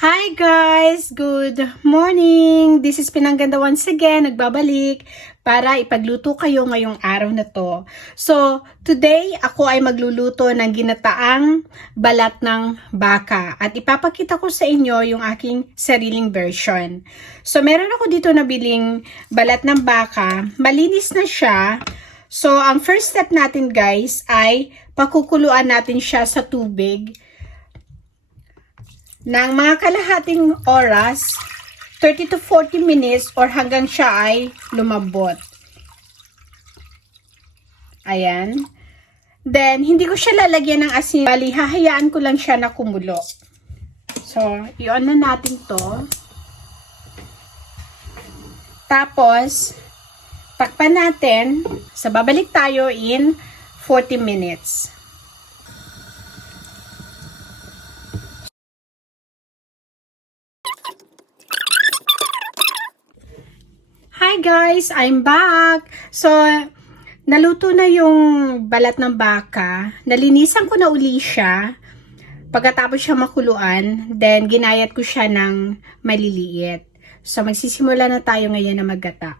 Hi guys! Good morning! This is Pinangganda once again, nagbabalik para ipagluto kayo ngayong araw na to. So, today ako ay magluluto ng ginataang balat ng baka at ipapakita ko sa inyo yung aking sariling version. So, meron ako dito nabiling balat ng baka. Malinis na siya. So, ang first step natin guys ay pakukuluan natin siya sa tubig ng mga kalahating oras, 30 to 40 minutes or hanggang siya ay lumambot. Ayan. Then, hindi ko siya lalagyan ng asin. Bali, hahayaan ko lang siya na kumulo. So, i-on na natin to. Tapos, takpan natin. Sa babalik tayo in 40 minutes. Guys, I'm back. So, naluto na yung balat ng baka. Nalinisan ko na uli siya. Pagkatapos siya makuluan, then ginayat ko siya ng maliliit. So, magsisimula na tayo ngayon na maggata.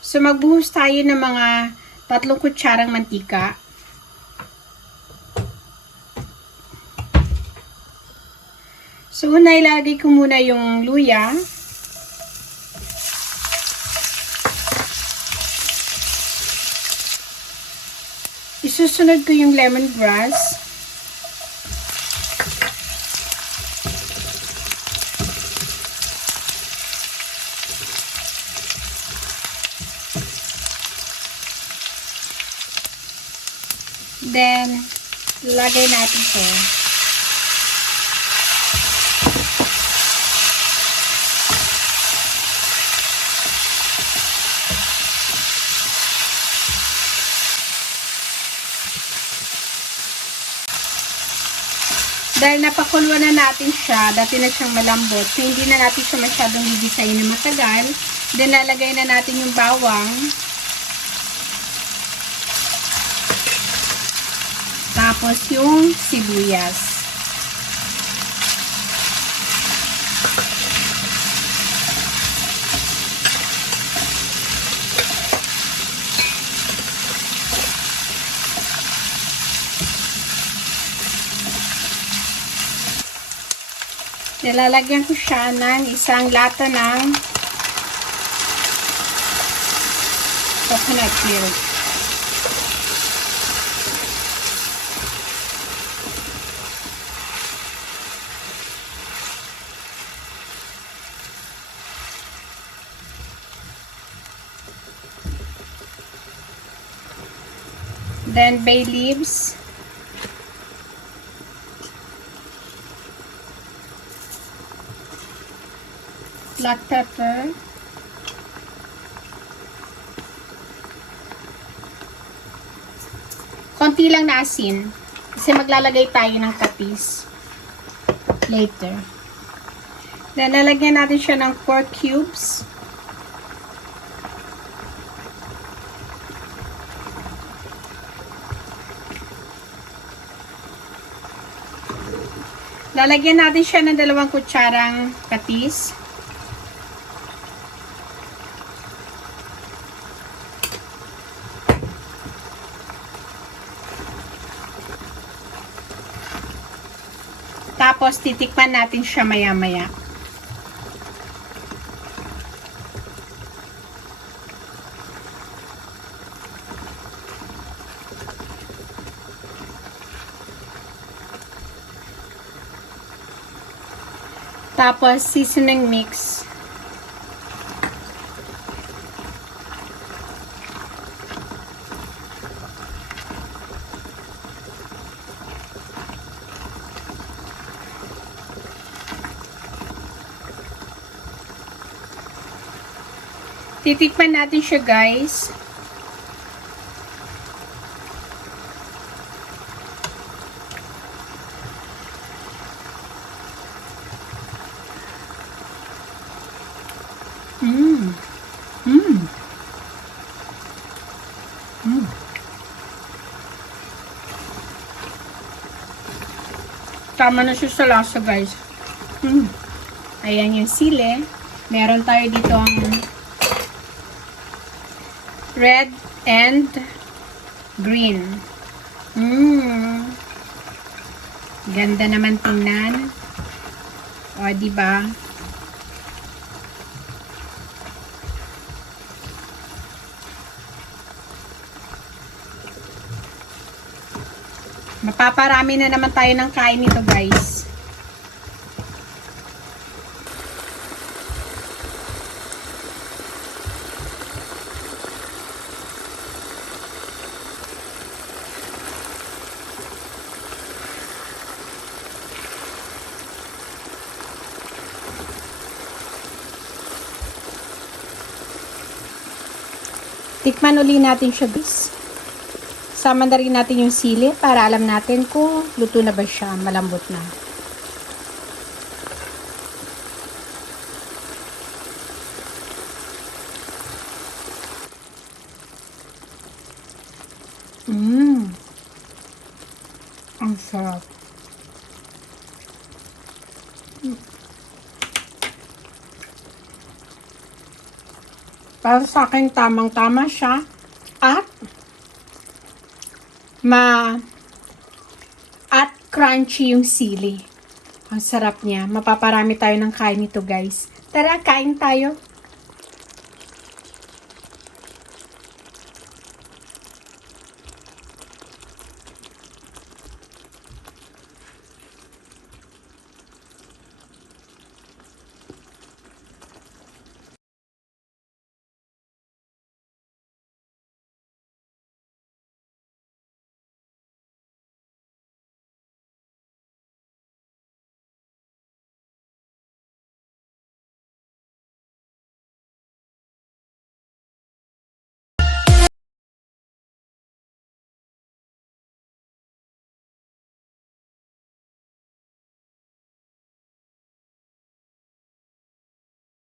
So, magbuhos tayo ng mga tatlong kutsarang mantika. So, una ko muna yung luya. Isusunod ko yung lemongrass. Then, lagay natin to. Dahil napakuluan na natin siya, dati na siyang malambot, so hindi na natin siya masyadong gigisayin na matagal. Then lalagay na natin yung bawang. Tapos yung sibuyas. Nilalagyan ko siya ng isang lata ng coconut milk. Then bay leaves. Black pepper, konti lang na asin kasi maglalagay tayo ng katis later. Then, lalagyan natin siya ng 4 cubes. Lalagyan natin siya ng dalawang kutsarang katis. Tapos, titikman natin siya maya-maya. Tapos, seasoning mix. Titikman natin siya guys. Mmm. Mmm. Mmm. Tama na siya sa lasa guys. Mmm. Ayan yung sile. Meron tayo dito ang red and green. Mm. Ganda naman tingnan. O, di ba? Mapaparami na naman tayo ng kain nito, guys. Tikman uli natin siya, guys. Sama na rin natin yung sili para alam natin kung luto na ba siya, malambot na. Mmm. Ang sarap. Para sa akin, tamang-tama siya. At ma at crunchy yung sili. Ang sarap niya. Mapaparami tayo ng kain nito, guys. Tara, kain tayo.